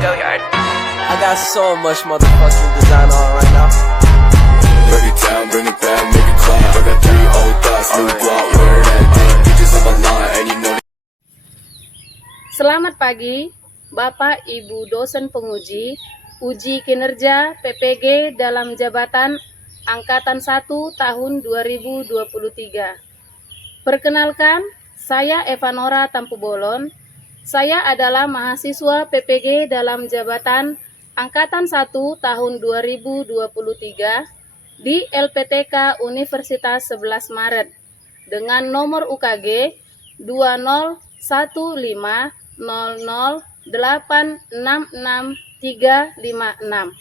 Go Yard. I got so much motherfucking design on right now. Break it down, bring it back, make it clap. I got 3 old thoughts, new guap, where that thing. Bitches on my line, and you know. Selamat pagi, Bapak Ibu dosen penguji uji kinerja PPG dalam jabatan Angkatan 1 tahun 2023. Perkenalkan, saya Evanora Tampubolon. Saya adalah mahasiswa PPG dalam jabatan Angkatan 1 tahun 2023 di LPTK Universitas 11 Maret dengan nomor UKG 201500866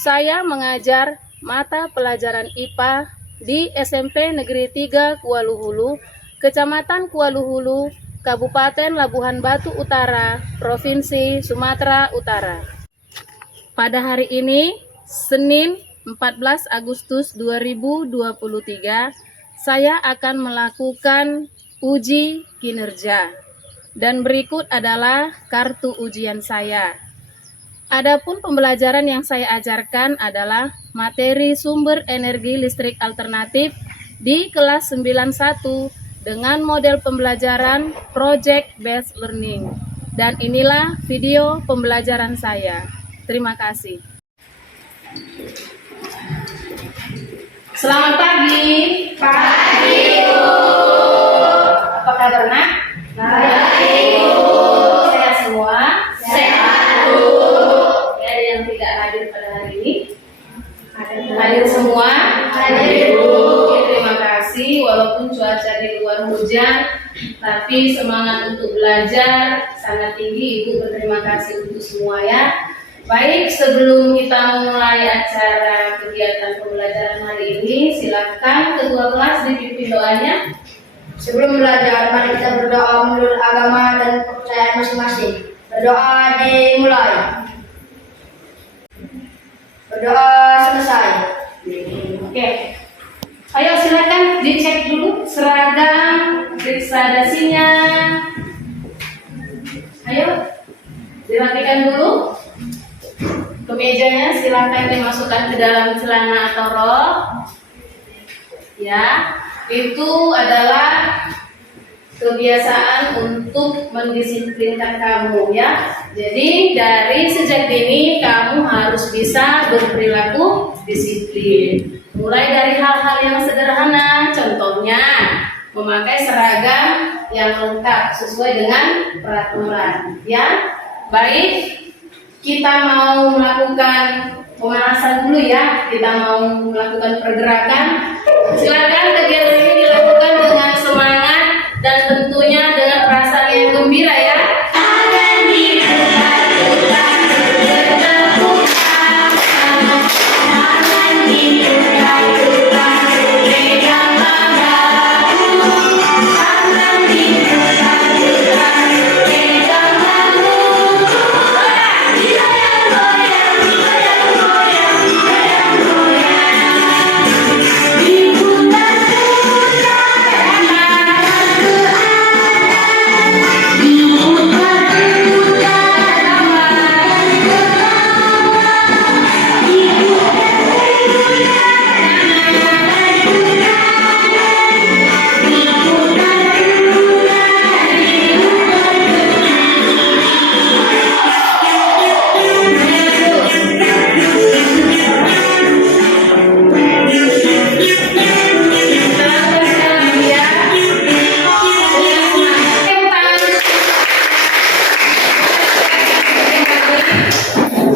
Saya mengajar mata pelajaran IPA di SMP Negeri 3 Kualuhulu, Kecamatan Kualuhulu, Kabupaten Labuhan Batu Utara, Provinsi Sumatera Utara. Pada hari ini, Senin 14 Agustus 2023, saya akan melakukan uji kinerja. Dan berikut adalah kartu ujian saya. Adapun pembelajaran yang saya ajarkan adalah materi sumber energi listrik alternatif di kelas 91 dengan model pembelajaran Project Based Learning. Dan inilah video pembelajaran saya. Terima kasih. Selamat pagi. Pagi, Bu. Apa kabar, Nak? Baik, Bu. Sehat semua? Sehat, Bu. Ya, ada yang tidak hadir pada hari ini? Hadir semua? Hadir, Bu. Oke, terima kasih. Walaupun cuaca di luar hujan, tapi semangat untuk belajar sangat tinggi. Ibu berterima kasih untuk semua ya. Baik, sebelum kita memulai acara kegiatan pembelajaran hari ini, silakan ketua kelas dipimpin doanya. Sebelum belajar, mari kita berdoa menurut agama dan kepercayaan masing-masing. Berdoa dimulai. Berdoa selesai. Oke. Ayo silakan dicek dulu seragam, periksa dasinya. Ayo, dirapikan dulu. Kemejanya silakan dimasukkan ke dalam celana atau rok. Ya, itu adalah kebiasaan untuk mendisiplinkan kamu ya. Jadi dari sejak dini kamu harus bisa berperilaku disiplin. Mulai dari hal-hal yang sederhana, contohnya memakai seragam yang lengkap sesuai dengan peraturan ya. Baik, kita mau melakukan pemanasan dulu ya. Kita mau melakukan pergerakan. Silakan kegiatan ini dilakukan dengan semangat dan tentunya dengan perasaan yang gembira ya. Tangan diputar-putar, bertepuk tangan. Tangan diputar-putar, pegang bahu. Tangan diputar-putar, pegang bahu.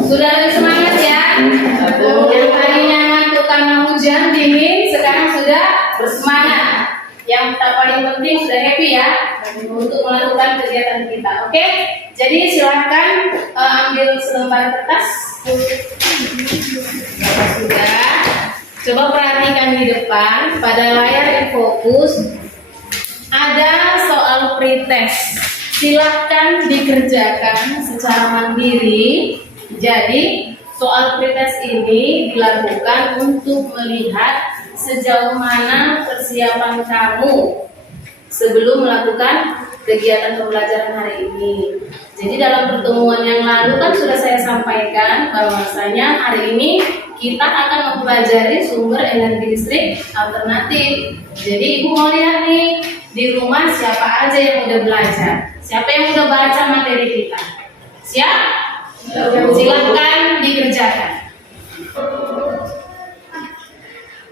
Sudah lebih semangat ya. Yang tadinya ngantuk karena hujan dingin, sekarang sudah bersemangat. Yang paling penting sudah happy ya untuk melakukan kegiatan kita. Oke, jadi silahkan ambil selembar kertas. Sudah. Coba perhatikan di depan pada layar yang fokus ada soal pretest. Silahkan dikerjakan secara mandiri. Jadi soal pretest ini dilakukan untuk melihat sejauh mana persiapan kamu sebelum melakukan kegiatan pembelajaran hari ini. Jadi dalam pertemuan yang lalu kan sudah saya sampaikan bahwasanya hari ini kita akan mempelajari sumber energi listrik alternatif. Jadi Ibu mau lihat nih di rumah siapa aja yang udah belajar, siapa yang udah baca materi kita. Siap? Silakan dikerjakan.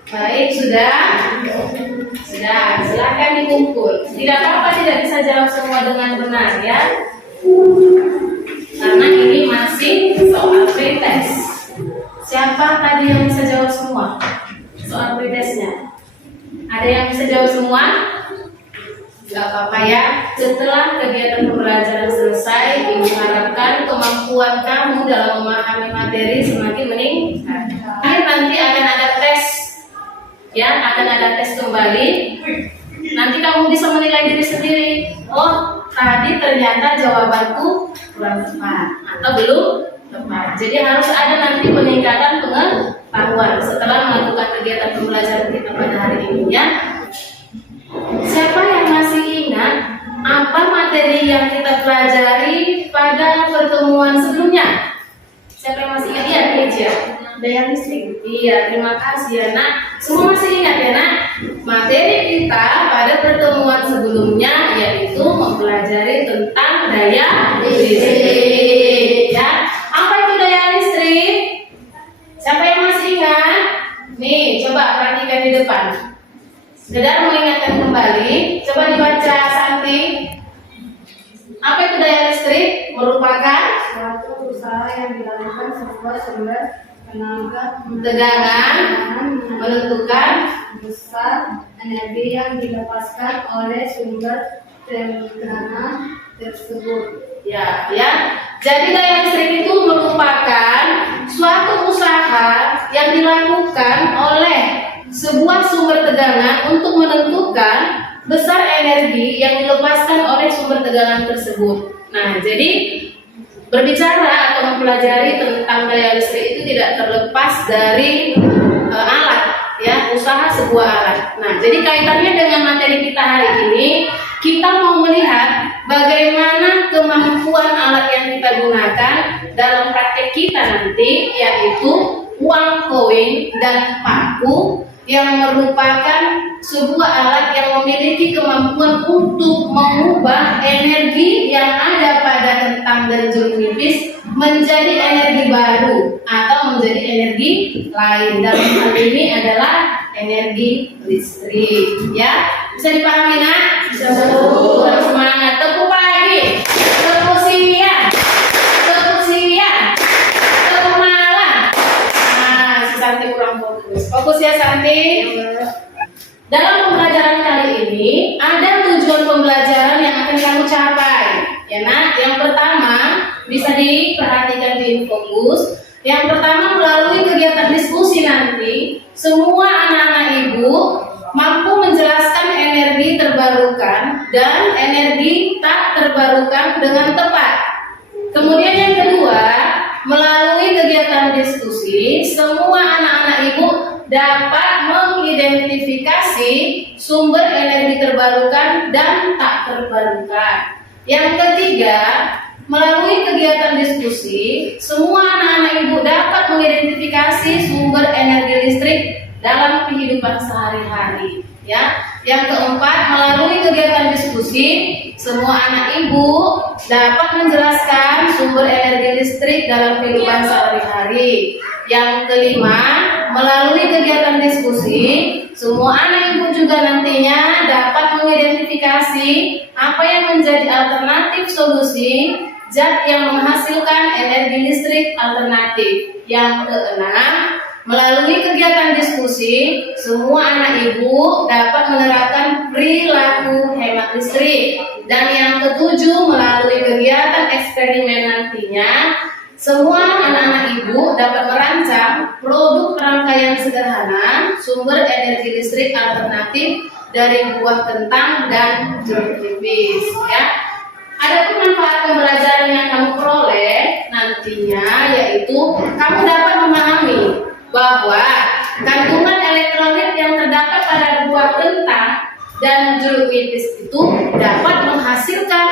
Baik, sudah? Sudah, silakan dikumpul. Tidak apa-apa tidak bisa jawab semua dengan benar ya. Karena ini masih soal pretest. Siapa tadi yang bisa jawab semua? Soal pretestnya. Ada yang bisa jawab semua? Gak apa-apa ya. Setelah kegiatan pembelajaran selesai, Ibu harapkan kemampuan kamu dalam memahami materi semakin meningkat. Nanti akan ada tes. Ya, akan ada tes kembali. Nanti kamu bisa menilai diri sendiri. Oh, tadi ternyata jawabanku kurang tepat atau belum tepat. Jadi harus ada nanti peningkatan pengetahuan setelah melakukan kegiatan pembelajaran kita pada hari ini ya. Siapa yang masih ingat apa materi yang kita pelajari pada pertemuan sebelumnya? Siapa yang masih ingat? Iya, Keja. Daya listrik. Iya, terima kasih ya nak. Semua masih ingat ya nak? Materi kita pada pertemuan sebelumnya yaitu mempelajari tentang daya listrik. Ya, apa itu daya listrik? Siapa yang masih ingat? Nih, coba perhatikan di depan. Sekedar mengingatkan kembali, coba dibaca Santi. Apa itu daya listrik? Merupakan Suatu usaha yang dilakukan sebuah sumber tenaga tegangan menentukan besar energi yang dilepaskan oleh sumber tegangan tersebut. ya. Jadi daya listrik itu merupakan suatu usaha yang dilakukan oleh sebuah sumber tegangan untuk menentukan besar energi yang dilepaskan oleh sumber tegangan tersebut. Nah, jadi berbicara atau mempelajari tentang daya listrik itu tidak terlepas dari alat, ya, usaha sebuah alat. Nah, jadi kaitannya dengan materi kita hari ini, kita mau melihat bagaimana kemampuan alat yang kita gunakan dalam praktek kita nanti, yaitu uang koin dan paku yang merupakan sebuah alat yang memiliki kemampuan untuk mengubah energi yang ada pada kentang dan jeruk nipis menjadi energi baru atau menjadi energi lain. Dalam hal ini adalah energi listrik. Ya, bisa dipahami nak? Bisa. Kurang semangat. Tepuk pagi. Tepuk siang. Tepuk siang. Tepuk malam. Nah, si Santi kurang fokus. Fokus ya Santi. Dalam pembelajaran kali ini ada tujuan pembelajaran yang akan kamu capai. Ya nak, yang pertama bisa diperhatikan di fokus. Yang pertama, melalui kegiatan diskusi nanti, semua anak-anak ibu mampu menjelaskan energi terbarukan dan energi tak terbarukan dengan tepat. Kemudian yang kedua, melalui kegiatan diskusi, semua anak-anak ibu dapat mengidentifikasi sumber energi terbarukan dan tak terbarukan. Yang ketiga, melalui kegiatan diskusi, semua anak-anak ibu dapat mengidentifikasi sumber energi listrik dalam kehidupan sehari-hari. Ya. Yang keempat, melalui kegiatan diskusi, semua anak ibu dapat menjelaskan sumber energi listrik dalam kehidupan sehari-hari. Yang kelima, melalui kegiatan diskusi, semua anak ibu juga nantinya dapat mengidentifikasi apa yang menjadi alternatif solusi zat yang menghasilkan energi listrik alternatif. Yang keenam, melalui kegiatan diskusi, semua anak ibu dapat menerapkan perilaku hemat listrik. Dan yang ketujuh, melalui kegiatan eksperimen nantinya, semua anak-anak ibu dapat merancang produk rangkaian sederhana sumber energi listrik alternatif dari buah kentang dan jeruk nipis. Ya. Adapun manfaat pembelajaran yang kamu peroleh nantinya yaitu kamu dapat memahami bahwa kandungan elektrolit yang terdapat pada buah kentang dan jeruk nipis itu dapat menghasilkan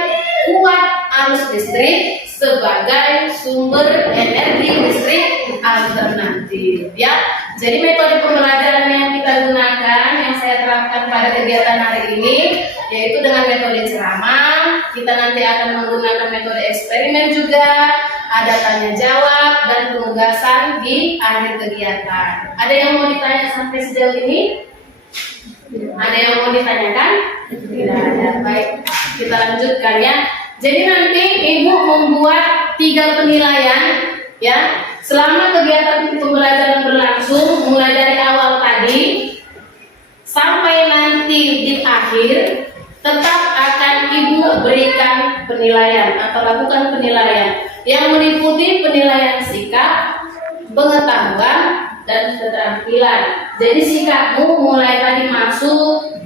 kuat arus listrik sebagai sumber energi listrik alternatif ya. Jadi metode pembelajaran yang kita gunakan yang saya terapkan pada kegiatan hari ini yaitu dengan metode ceramah. Kita nanti akan menggunakan metode eksperimen juga, ada tanya jawab dan penugasan di akhir kegiatan. Ada yang mau ditanya sampai sejauh ini? Ada yang mau ditanyakan? Tidak ada. Baik, kita lanjutkan ya. Jadi nanti Ibu membuat 3 penilaian ya. Selama kegiatan pembelajaran berlangsung mulai dari awal tadi sampai nanti di akhir tetap akan Ibu berikan penilaian atau lakukan penilaian yang meliputi penilaian sikap, pengetahuan, dan keterampilan. Jadi sikapmu mulai tadi masuk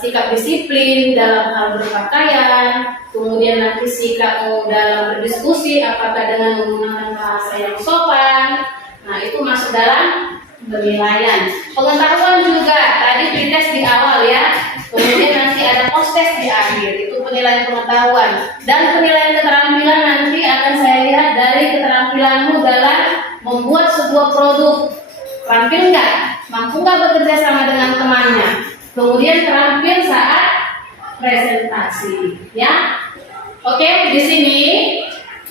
sikap disiplin dalam hal berpakaian, kemudian nanti sikapmu dalam berdiskusi apakah dengan menggunakan bahasa yang sopan. Nah, itu masuk dalam penilaian. Pengetahuan juga tadi dites di awal ya. Kemudian nanti ada post test di akhir. Itu penilaian pengetahuan. Dan penilaian keterampilan nanti akan saya lihat dari keterampilanmu dalam membuat sebuah produk. Terampil nggak? Mampu nggak bekerja sama dengan temannya? Kemudian terampil saat presentasi, ya. Oke, di sini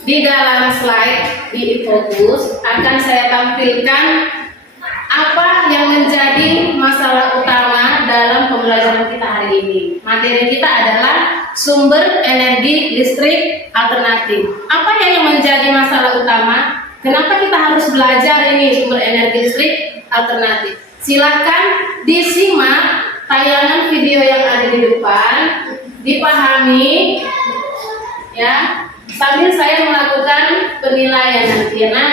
di dalam slide di fokus akan saya tampilkan apa yang menjadi masalah utama dalam pembelajaran kita hari ini. Materi kita adalah sumber energi listrik alternatif. Apa yang menjadi masalah utama? Kenapa kita harus belajar ini sumber energi listrik alternatif? Silakan disimak tayangan video yang ada di depan, dipahami ya, sambil saya melakukan penilaian nanti ya nak.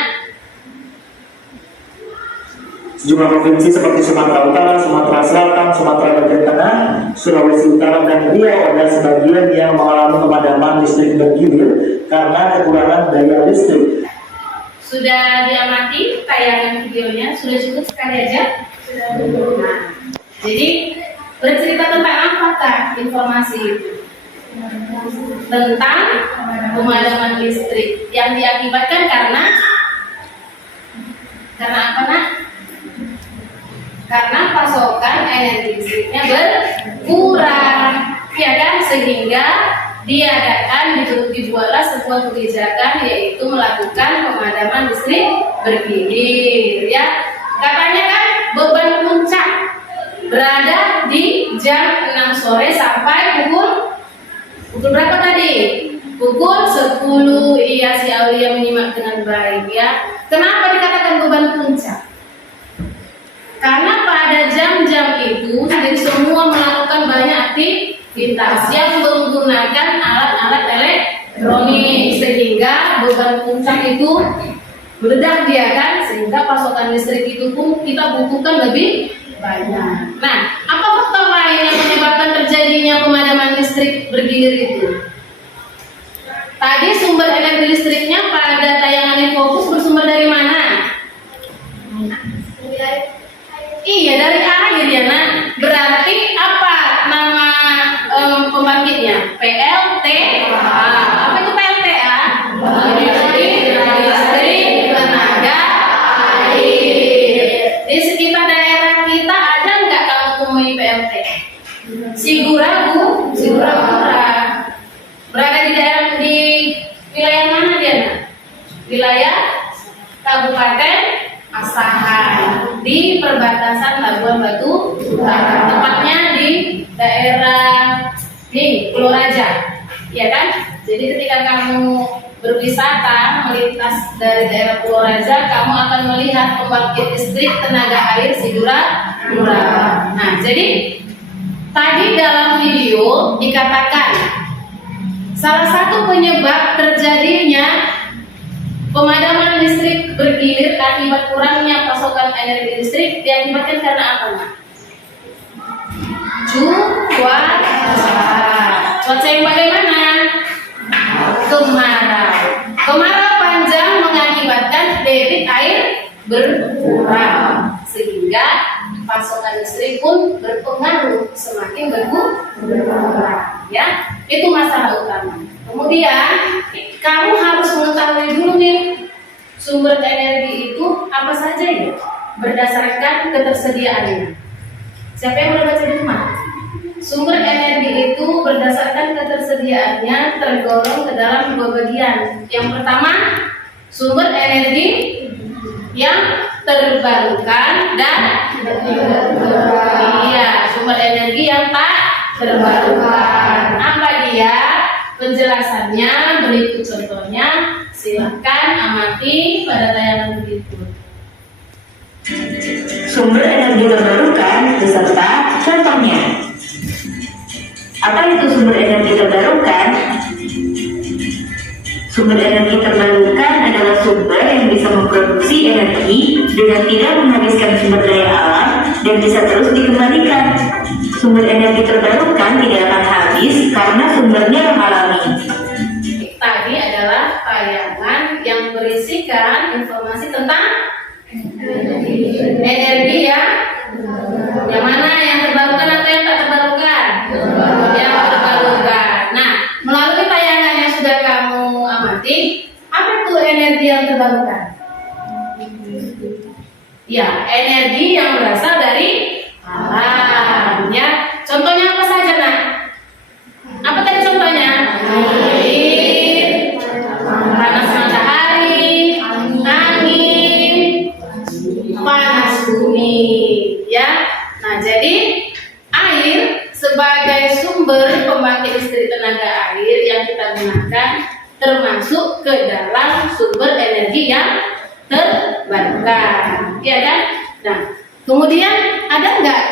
Sejumlah provinsi seperti Sumatera Utara, Sumatera Selatan, Sumatera bagian Tengah, Sulawesi Utara, dan Riau ada sebagian yang mengalami pemadaman listrik bergilir karena kekurangan daya listrik. Sudah diamati tayangan videonya? Sudah cukup sekali aja? Nah, jadi bercerita tentang apakah informasi itu? Tentang pemadaman listrik yang diakibatkan karena apa nak? Karena pasokan energi listriknya berkurang, ya kan? Sehingga dibuatlah sebuah kebijakan yaitu melakukan pemadaman listrik bergilir ya. Katanya kan beban puncak berada di jam 6 sore sampai pukul berapa tadi? Pukul 10. Iya, si Aulia menyimak dengan baik ya. Kenapa dikatakan beban puncak? Karena pada jam-jam itu hampir semua melakukan banyak aktivitas yang menggunakan alat-alat elektronik sehingga beban puncak itu meledak dia kan, sehingga pasokan listrik itu pun kita butuhkan lebih banyak. Nah, apa faktor lain yang menyebabkan terjadinya pemadaman listrik bergilir itu? Tadi sumber energi listriknya pada tayangan Infokus bersumber dari mana? Iya, dari air ya nak. Berarti apa nama pembangkitnya? PLTA. Apa itu PLTA? Listrik tenaga air. Di sekitar daerah kita ada nggak kamu temui PLTA? Sigura Bu, Sigura. Berada di wilayah mana dia nak? Wilayah Kabupaten Asahan, di perbatasan Labuan Batu Utara, tepatnya di daerah Pulau Raja, ya kan? Jadi ketika kamu berwisata melintas dari daerah Pulau Raja, kamu akan melihat pembangkit listrik tenaga air Sigura. Nah, jadi tadi dalam video dikatakan salah satu penyebab terjadinya pemadaman listrik bergilir akibat kurangnya pasokan energi listrik diakibatkan karena apa, Nak? Cuaca yang bagaimana? Kemarau. Kemarau panjang mengakibatkan debit air berkurang sehingga pasokan listrik pun berpengaruh semakin berkurang. Ya, itu masalah utama. Kemudian kamu harus mengetahui dulu nih sumber energi itu apa saja ya, berdasarkan ketersediaannya. Siapa yang udah baca di rumah? Sumber energi itu berdasarkan ketersediaannya tergolong ke dalam dua bagian. Yang pertama, sumber energi yang terbarukan dan sumber energi yang tak terbarukan. Apa dia? Penjelasannya berikut contohnya. Silahkan amati pada tayangan berikut. Sumber energi terbarukan beserta contohnya. Apa itu sumber energi terbarukan? Sumber energi terbarukan adalah sumber yang bisa memproduksi energi dengan tidak menghabiskan sumber daya alam dan bisa terus dikembalikan. Sumber energi terbarukan tidak akan habis karena sumbernya yang alami. Tadi adalah tayangan yang berisikan informasi tentang energi yang mana, yang terbarukan atau yang tak terbarukan? Yang terbarukan. Nah, melalui tayangan yang sudah kamu amati, apa itu energi yang terbarukan? Ya, energi yang berasal dari alam. Ya, contohnya apa saja, nak? Apa tadi contohnya? Air, panas matahari, angin, panas bumi. Ya, nah jadi air sebagai sumber pembangkit listrik tenaga air yang kita gunakan termasuk ke dalam sumber energi yang terbarukan, ya kan? Nah, kemudian ada nggak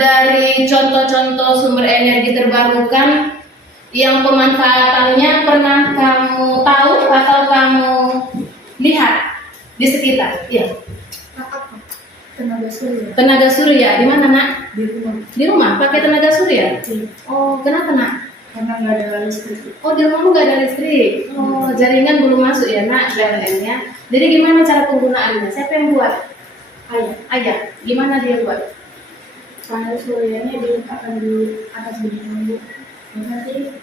dari contoh-contoh sumber energi terbarukan yang pemanfaatannya pernah kamu tahu atau kamu lihat di sekitar? Ya. Tenaga surya. Tenaga surya di mana, nak? Di rumah. Di rumah pakai tenaga surya? Iya. Oh, kenapa, nak? Karena nggak ada listrik. Oh, di rumahmu nggak ada listrik. Oh, jaringan belum masuk ya, nak, PLN-nya. Jadi gimana cara penggunaannya? Siapa yang buat? Ayah. Gimana dia buat? Panel suryanya diletakkan di atas bambu. Nanti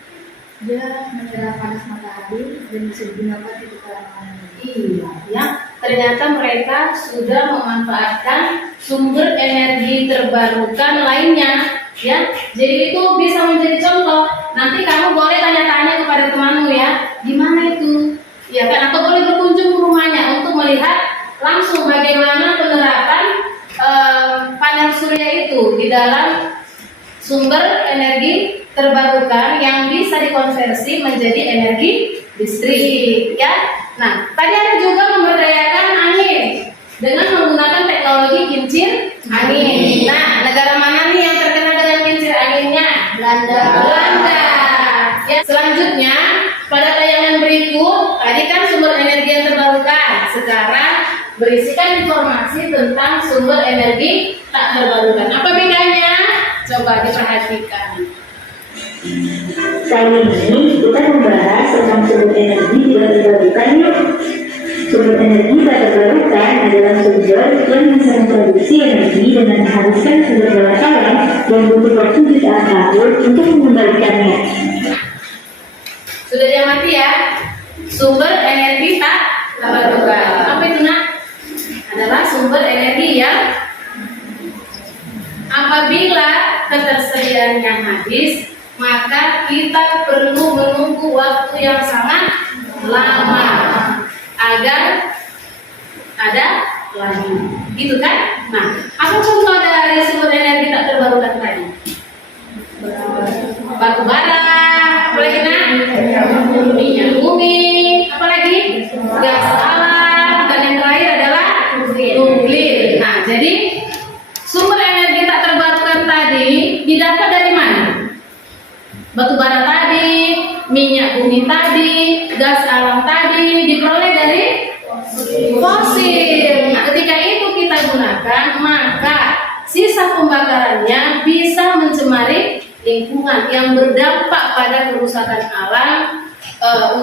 dia menyerap panas matahari dan bisa digunakan untuk keamanan. Iya, ya. Ternyata mereka sudah memanfaatkan sumber energi terbarukan lainnya, ya. Jadi itu bisa menjadi contoh. Nanti kamu boleh tanya-tanya kepada temanmu ya, gimana itu? Ya kan, atau boleh berkunjung ke rumahnya untuk melihat langsung bagaimana penerapan panel surya itu di dalam sumber energi terbarukan yang bisa dikonversi menjadi energi listrik, ya. Nah, tadi ada juga memberdayakan angin dengan menggunakan teknologi kincir angin. Nah, negara mana nih yang terkenal dengan kincir anginnya? Belanda. Belanda. Ya, selanjutnya pada tayangan berikut tadi kan sumber energi yang terbarukan. Sekarang berisikan informasi tentang sumber energi tak terbarukan. Apa bedanya? Coba diperhatikan. Kali ini kita membahas tentang sumber energi tidak terbarukan yuk. Sumber energi tak terbarukan adalah sumber yang bisa memproduksi energi dengan menghabiskan sumber daya alam yang butuh waktu jutaan tahun untuk mengembalikannya. Sudah diamati ya? Sumber energi tak terbarukan. Apa itu, nak? Adalah sumber energi yang apabila ketersediaannya habis, maka kita perlu menunggu waktu yang sangat lama agar ada lagi, gitu kan? Nah, apa contoh dari sumber energi tak terbarukan tadi? Batu bara, apalagi, nak? Minyak bumi, apalagi? Gas alam, dan yang terakhir adalah nuklir. Nah, jadi sumber energi tak terbarukan tadi didapat dari mana? Batu bara tadi, minyak bumi tadi, gas alam tadi diperoleh dari fosil. Nah, ketika itu kita gunakan, maka sisa pembakarannya bisa mencemari lingkungan yang berdampak pada kerusakan alam,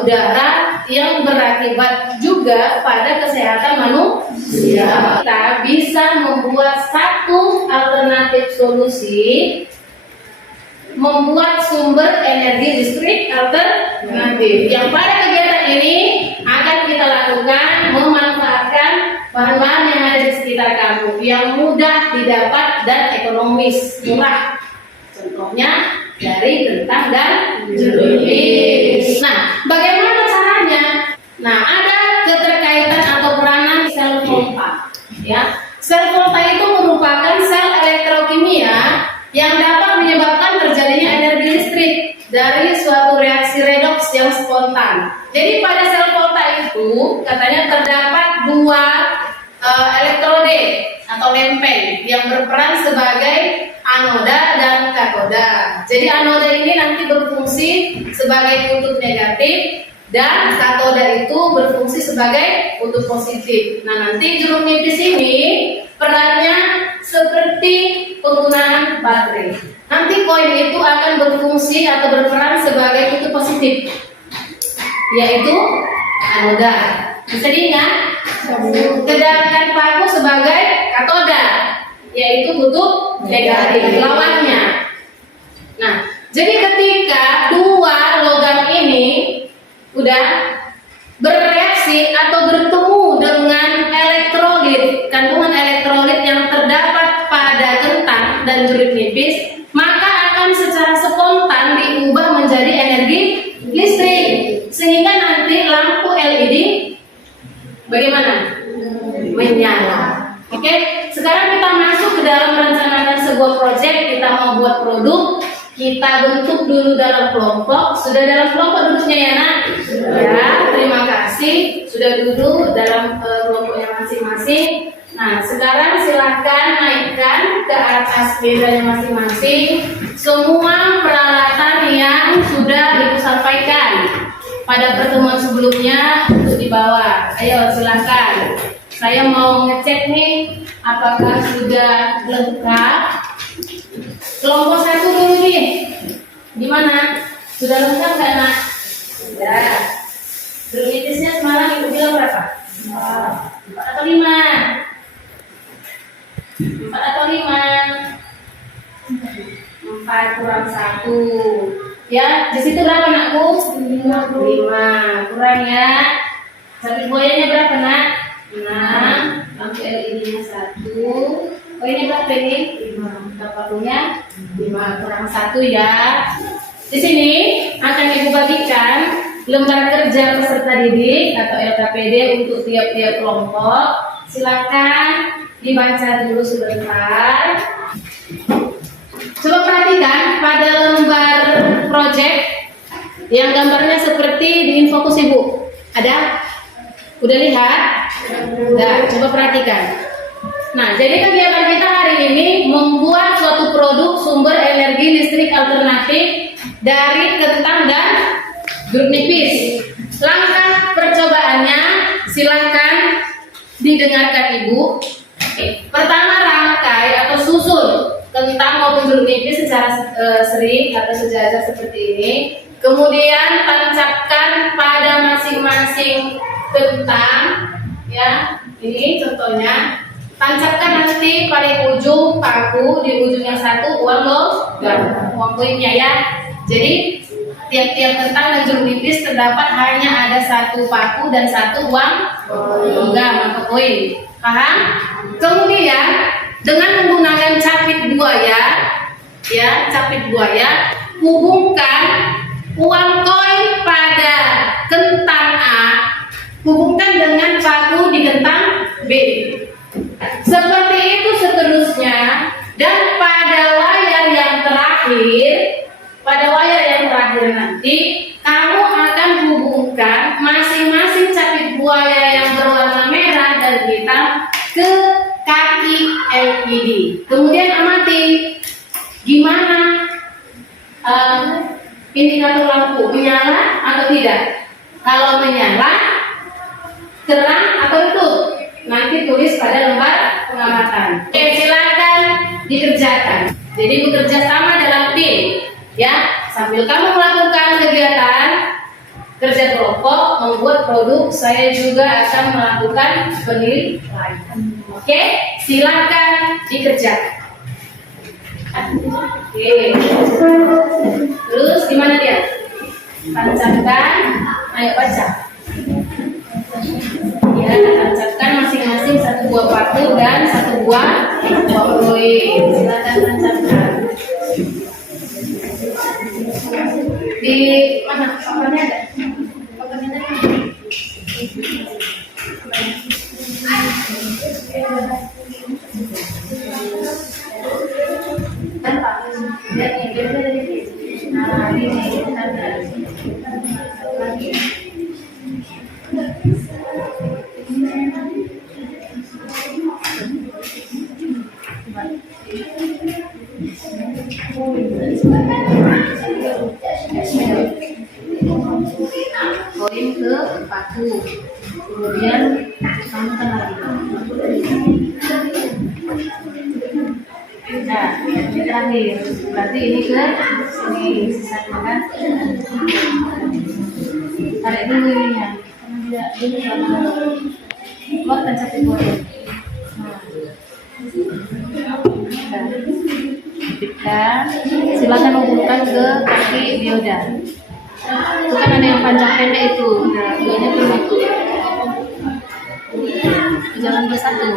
udara yang berakibat juga pada kesehatan manusia. Kita bisa membuat satu alternatif solusi membuat sumber energi listrik alternatif. Yang pada kegiatan ini akan kita lakukan memanfaatkan bahan-bahan yang ada di sekitar kamu yang mudah didapat dan ekonomis murah. Contohnya dari kentang dan jeruk nipis. Nah, bagaimana caranya? Nah, ada keterkaitan atau peranan sel volta. Ya, sel volta itu merupakan sel elektrokimia yang dapat menyebabkan terjadinya energi listrik dari suatu reaksi redoks yang spontan. Jadi pada sel volta itu katanya terdapat dua elektrode atau lempeng yang berperan sebagai anoda dan katoda. Jadi anoda ini nanti berfungsi sebagai kutub negatif dan katoda itu berfungsi sebagai kutub positif. Nah, nanti jeruk nipis ini perannya seperti penggunaan baterai. Nanti koin itu akan berfungsi atau berperan sebagai kutub positif, yaitu anoda. Bisa diingat? Sedangkan paku sebagai katoda, yaitu kutub negatif, lawannya. Nah, jadi ketika dua logam ini udah bereaksi atau bertemu dengan elektrolit, kandungan elektrolit yang terdapat pada kentang dan jeruk nipis, maka akan secara spontan diubah menjadi energi listrik, sehingga nanti lampu LED bagaimana? Menyala. Oke, sekarang kita masuk ke dalam merencanakan sebuah proyek. Kita mau buat produk, kita bentuk dulu dalam kelompok. Sudah dalam kelompok duduknya ya nak? Ya, terima kasih. Sudah duduk dalam kelompoknya masing-masing. Nah, sekarang silakan naikkan ke atas mejanya masing-masing semua peralatan yang sudah ibu sampaikan pada pertemuan sebelumnya untuk dibawa. Ayo silakan. Saya mau ngecek nih apakah sudah lengkap. Kelompok satu dulu nih. Gimana? Sudah lengkap nggak nak? Sudah. Jeruk nipisnya semalam ibu bilang berapa? 4 atau 5? 4 atau 5? 4 kurang 1. Ya, di situ berapa nakku? 5. Kurang ya. Sabit buayanya berapa nak? 6. Lampu LED-nya 1. Oh ini berapa ini? 5. Pakunya 5 kurang 1 ya. Di sini akan ibu bagikan lembar kerja peserta didik atau LKPD untuk tiap-tiap kelompok. Silakan dibaca dulu sebentar. Coba perhatikan pada lembar project yang gambarnya seperti di infokus ibu. Ada? Udah lihat? Udah, coba perhatikan. Nah, jadi kegiatan kita hari ini membuat suatu produk sumber energi listrik alternatif dari kentang dan jeruk nipis. Langkah percobaannya silahkan didengarkan ibu. Pertama, rangkai atau susun kentang maupun jeruk nipis secara sering atau sejajar seperti ini. Kemudian tancapkan pada masing-masing kentang, ya. Ini contohnya. Tancapkan nanti paling ujung paku, di ujung yang satu uang logam, uang koinnya ya. Jadi tiap-tiap kentang dan jeruk nipis terdapat hanya ada 1 paku dan 1 uang logam atau koin. Paham? Kemudian dengan menggunakan capit buaya, ya, capit buaya, hubungkan uang koin pada kentang A, hubungkan dengan paku di kentang B. Seperti itu seterusnya, dan pada wayar yang terakhir nanti kamu akan hubungkan masing-masing capit buaya yang berwarna merah dan hitam ke kaki LED. Kemudian amati gimana indikator lampu menyala atau tidak. Kalau menyala, terang atau redup, nanti tulis pada lembar pengamatan. Oke, silakan dikerjakan. Jadi bekerja sama dalam tim, ya. Sambil kamu melakukan kegiatan kerja kelompok membuat produk, saya juga akan melakukan penilaian. Oke, silakan dikerjakan. Oke. Terus gimana dia? Tancapkan. Ayo baca. Ya, tancapkan masing-masing satu buah paku dan satu buah koin. Silakan tancapkan. Di mana? Papannya ada? Papannya ada? Lihat nih, beda dari sini. Nah, ini ada. Lagi. Koin ke paku, kemudian tambahkan lagi. Nah, ini terakhir. Berarti ini ke sini, sisanya kan. Tarik dulu ininya, karena tidak karena keluarkan satu koin. Nah, silakan hubungkan ke kaki dioda. Itu kan ada yang panjang pendek itu, duanya itu. Jangan bersatu,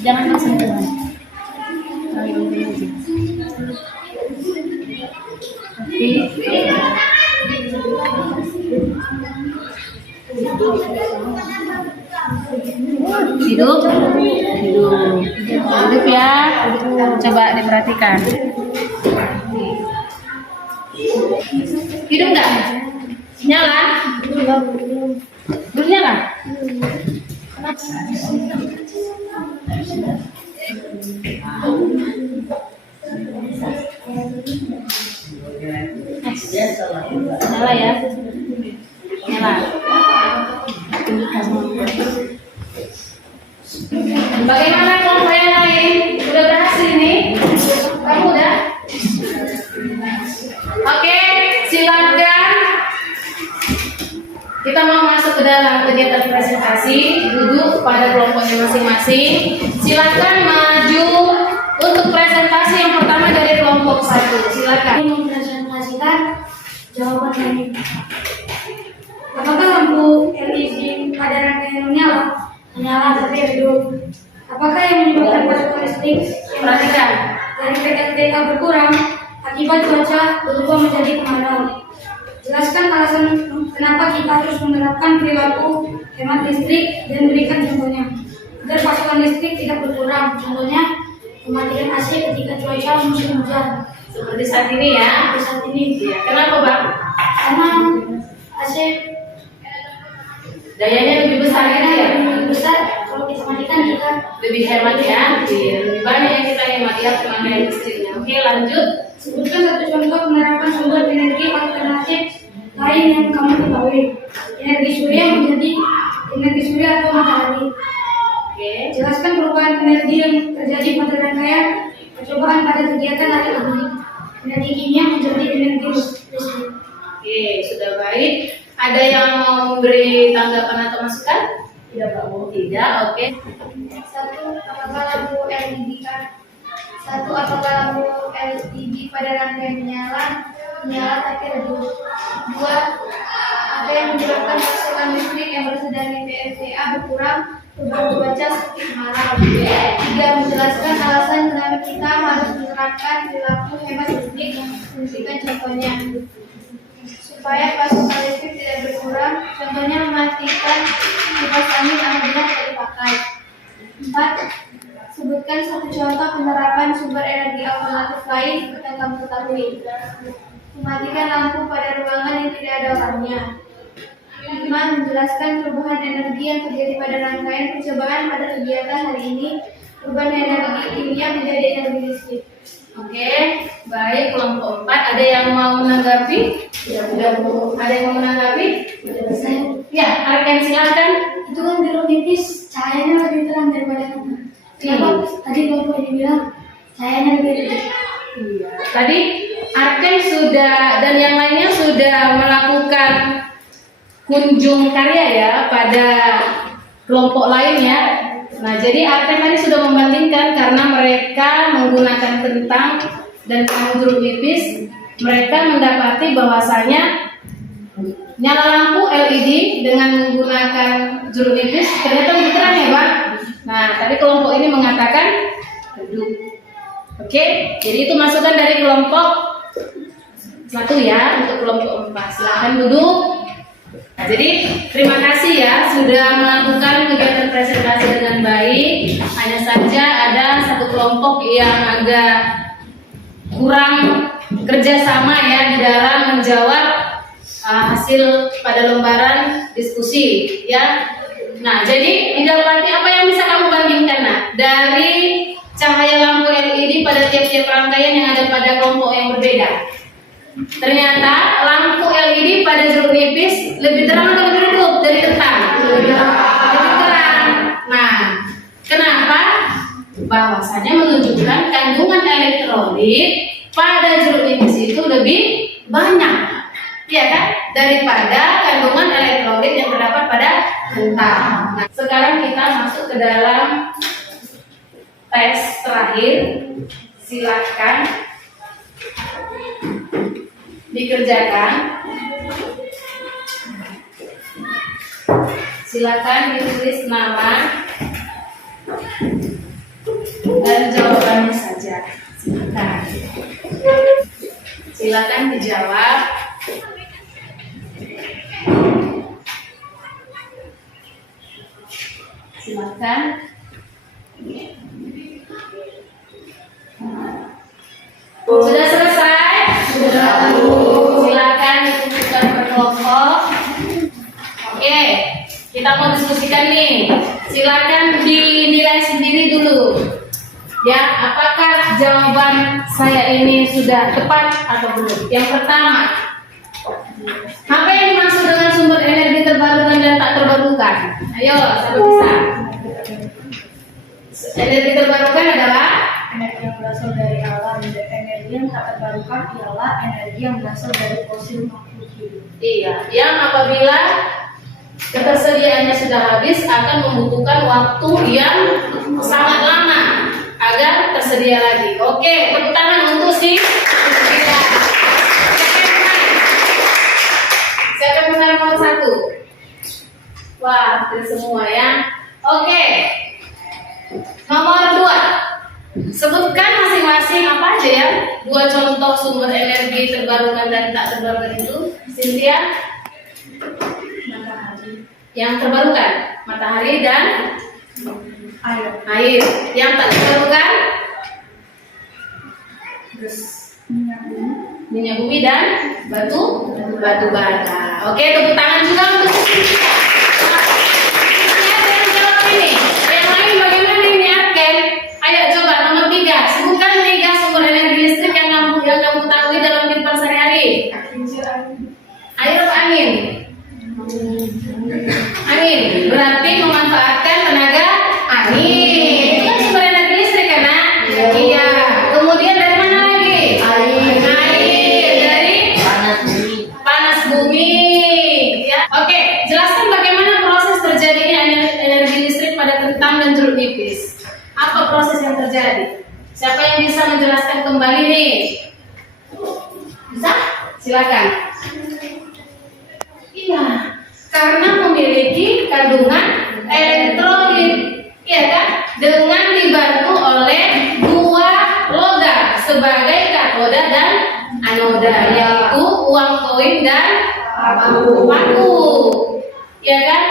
jangan bersentuhan. Hidup ya, coba diperhatikan. Hidup nggak? Nyala? Belum nyala? Nyala ya? Nyala. Bagaimana kelompok yang lain? Udah berhasil nih? Kamu udah? Oke, silakan. Kita mau masuk ke dalam kegiatan presentasi. Duduk pada kelompoknya masing-masing. Silakan maju untuk presentasi yang pertama dari kelompok 1. Silakan. Mempresentasikan jawaban ini. Apakah lampu LED pada rangkaian menyala tapi redup? Apakah yang menyebabkan pasokan listrik Perhatikan. dari PLTA berkurang akibat cuaca berubah menjadi kemarau? Jelaskan alasan kenapa kita harus menerapkan perilaku hemat listrik dan berikan contohnya agar pasokan listrik tidak berkurang. Contohnya mematikan AC ketika cuaca musim hujan. Seperti saat ini ya. Seperti saat ini. Ya, kenapa Bang? Karena AC Dayanya lebih besar ya? lebih besar kalau kita matikan kita Lebih hemat ya? Iya, lebih banyak yang kita hemat ya pemakaian listriknya. Oke, lanjut. sebutkan satu contoh penerapan sumber energi alternatif lain yang kamu ketahui. Energi surya menjadi energi surya atau matahari. Oke. Jelaskan perubahan energi yang terjadi pada rangkaian percobaan pada kegiatan elektronik. Energi kimia menjadi energi listrik. Oke, sudah baik. Ada yang mau memberi tanggapan atau masukan? Tidak, Pak Bu. Tidak, oke. Apakah lampu LED pada rangkaian menyala tapi redup? 2. Apa yang menyebabkan pasokan listrik yang berasal dari PLTA berkurang beban cuaca seperti kemarau? 3. Menjelaskan alasan kenapa kita harus menerapkan perilaku hemat listrik yang memberikan contohnya supaya pasokan listrik tidak berkurang, contohnya mematikan kipas angin apabila tidak dipakai. 4. Sebutkan satu contoh penerapan sumber energi alternatif lain yang kamu ketahui. Mematikan lampu pada ruangan yang tidak ada orangnya. 5. Menjelaskan perubahan energi yang terjadi pada rangkaian percobaan pada kegiatan hari ini. Perubahan energi kimia menjadi energi listrik. Oke, baik. Kelompok 4, ada yang mau menanggapi? Tidak, Bu. Ada yang mau menanggapi? Ya, Arken silakan. Itu kan biru nipis, cahayanya lebih terang daripada kamu. Kenapa tadi Bapak ini bilang cahayanya lebih terang? Iya. Tadi Arken sudah dan yang lainnya sudah melakukan kunjung karya ya pada kelompok lainnya. Nah, jadi Arken tadi sudah membandingkan karena mereka menggunakan tentang dan kamu jeruk nipis, mereka mendapati bahwasanya nyala lampu LED dengan menggunakan jeruk nipis ternyata lebih terang ya Bang. Nah, tadi kelompok ini mengatakan redup. Oke, jadi itu masukan dari kelompok 1 ya. Untuk kelompok 4 silahkan duduk. Nah, jadi terima kasih ya sudah melakukan kegiatan presentasi dengan baik. Hanya saja ada satu kelompok yang agak kurang kerjasama ya di dalam menjawab hasil pada lembaran diskusi ya. Nah, jadi didapati apa yang bisa kamu bandingkan nak dari cahaya lampu LED pada tiap-tiap rangkaian yang ada pada kelompok yang berbeda. Ternyata lampu LED pada jeruk nipis lebih terang atau lebih redup dari ketan? Lebih terang. Nah, kenapa? Bahwasanya menunjukkan kandungan elektrolit pada jeruk nipis itu lebih banyak, ya kan? Daripada kandungan elektrolit yang terdapat pada kentang. Nah, sekarang kita masuk ke dalam tes terakhir. Silakan dikerjakan. Silakan ditulis nama dan jawabannya saja. Silakan dijawab. Silakan. Sudah selesai? Sudah. Silakan ditentukan per kelompok. Oke, kita mau diskusikan nih. Silakan dinilai sendiri dulu. Ya, apakah jawaban saya ini sudah tepat atau belum? Yang pertama, apa yang dimaksud dengan sumber energi terbarukan dan tak terbarukan? Ayo, siapa bisa? Energi terbarukan adalah Energi yang berasal dari alam, dan energi yang tak terbarukan ialah energi yang berasal dari fosil makhluk hidup. iya, yang apabila ketersediaannya sudah habis akan membutuhkan waktu yang sangat lama agar tersedia lagi. Oke, tepuk tangan untuk si kita. Siapa yang menang nomor 1? Wah, dari semua ya. Oke, nomor 2. Sebutkan masing-masing apa aja ya 2 contoh sumber energi terbarukan dan tak terbarukan itu. Cynthia? Matahari, Yang terbarukan matahari dan air. Yang tak terbarukan minyak bumi dan batu bara. Oke, tepuk tangan juga untuk Cynthia. Ada yang jawab ini. Yang lain bagaimana ini Arken? Ayo coba nomor 3. Sebutkan 3 sumber energi listrik yang kamu ketahui dalam kehidupan sehari-hari. Air atau angin? Angin. Berarti memanfaatkan tenaga angin. Itu kan sumber energi listrik kan, Nak? Iya. Kemudian dari mana lagi? Air. Dari panas bumi. Ya. Oke, jelaskan bagaimana proses terjadinya energi listrik pada kentang dan jeruk nipis. Apa proses yang terjadi? Siapa yang bisa menjelaskan kembali nih? Bisa? Silakan. Iya, karena memiliki kandungan elektrolit, ya kan? Dengan dibantu oleh 2 logam sebagai katoda dan anoda, yaitu uang koin dan paku, ya kan?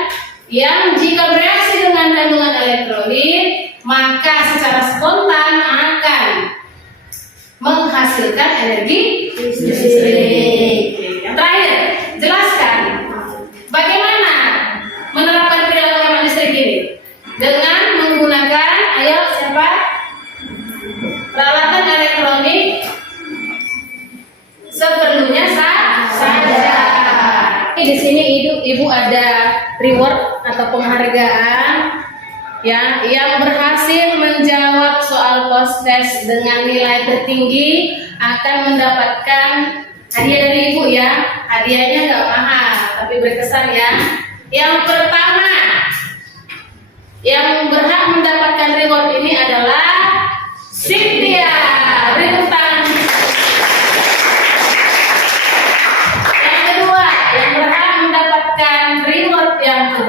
Yang jika bereaksi dengan kandungan elektrolit, maka secara spontan akan menghasilkan energi listrik. Yang terakhir, jelaskan bagaimana menerapkan perilaku hemat listrik ini dengan menggunakan, ayo siapa? Peralatan elektronik seperlunya saja. Di sini ibu ada reward atau penghargaan ya yang berhasil menjawab soal post-test dengan nilai tertinggi akan mendapatkan hadiah dari ibu ya. Hadiahnya nggak mahal tapi berkesan ya. Yang pertama yang berhak mendapatkan reward ini adalah Cynthia. Beri tepuk tangan.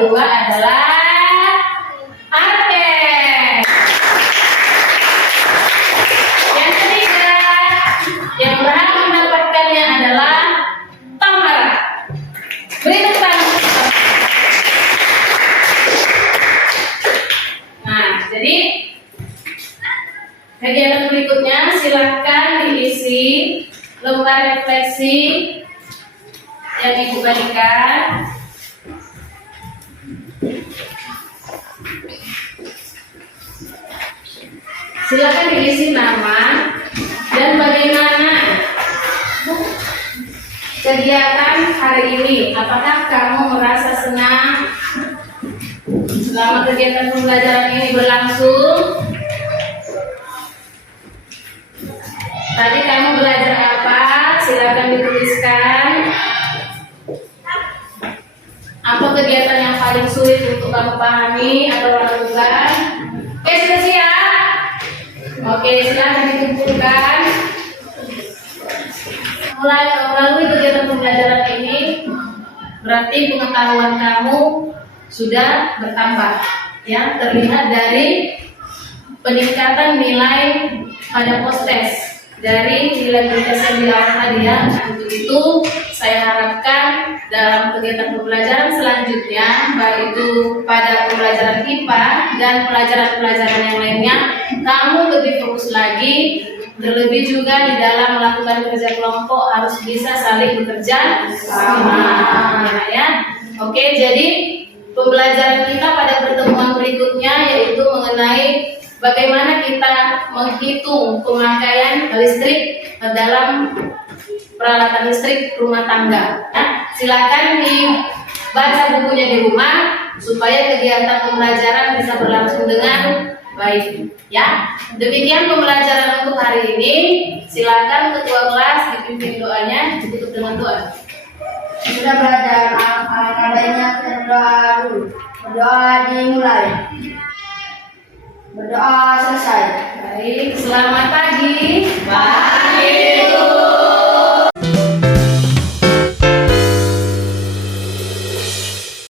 kedua adalah Arken. Yang ketiga, yang berhak mendapatkannya adalah Tamara. Beri tepuk tangan. Nah, jadi kegiatan berikutnya silakan diisi lembar refleksi yang Ibu berikan. Silakan diisi nama dan bagaimana kegiatan hari ini. Apakah kamu merasa senang selama kegiatan pembelajaran ini berlangsung? Tadi kamu belajar apa? Silakan dituliskan. Apa kegiatan yang paling sulit untuk kamu pahami atau lakukan? Oke, sudah siap? Oke, silakan dikumpulkan. Melalui kegiatan pembelajaran ini, berarti pengetahuan kamu sudah bertambah. Ya, terlihat dari peningkatan nilai pada post-test. Dari nilai tes yang di awal tadi ya. Untuk itu saya harapkan dalam kegiatan pembelajaran selanjutnya, baik itu pada pembelajaran IPA dan pelajaran-pelajaran yang lainnya, kamu lebih fokus lagi, terlebih juga di dalam melakukan kerja kelompok harus bisa saling bekerja sama. Ya. Oke, jadi pembelajaran kita pada pertemuan berikutnya yaitu mengenai bagaimana kita menghitung pemakaian listrik dalam peralatan listrik rumah tangga. Ya, silakan dibaca bukunya di rumah supaya kegiatan pembelajaran bisa berlangsung dengan baik. Ya, demikian pembelajaran untuk hari ini. Silakan ketua kelas dipimpin doanya, ditutup dengan doa. Sudah belajar adanya berdoa dulu. Berdoa dimulai. Berdoa selesai. Baik, selamat pagi.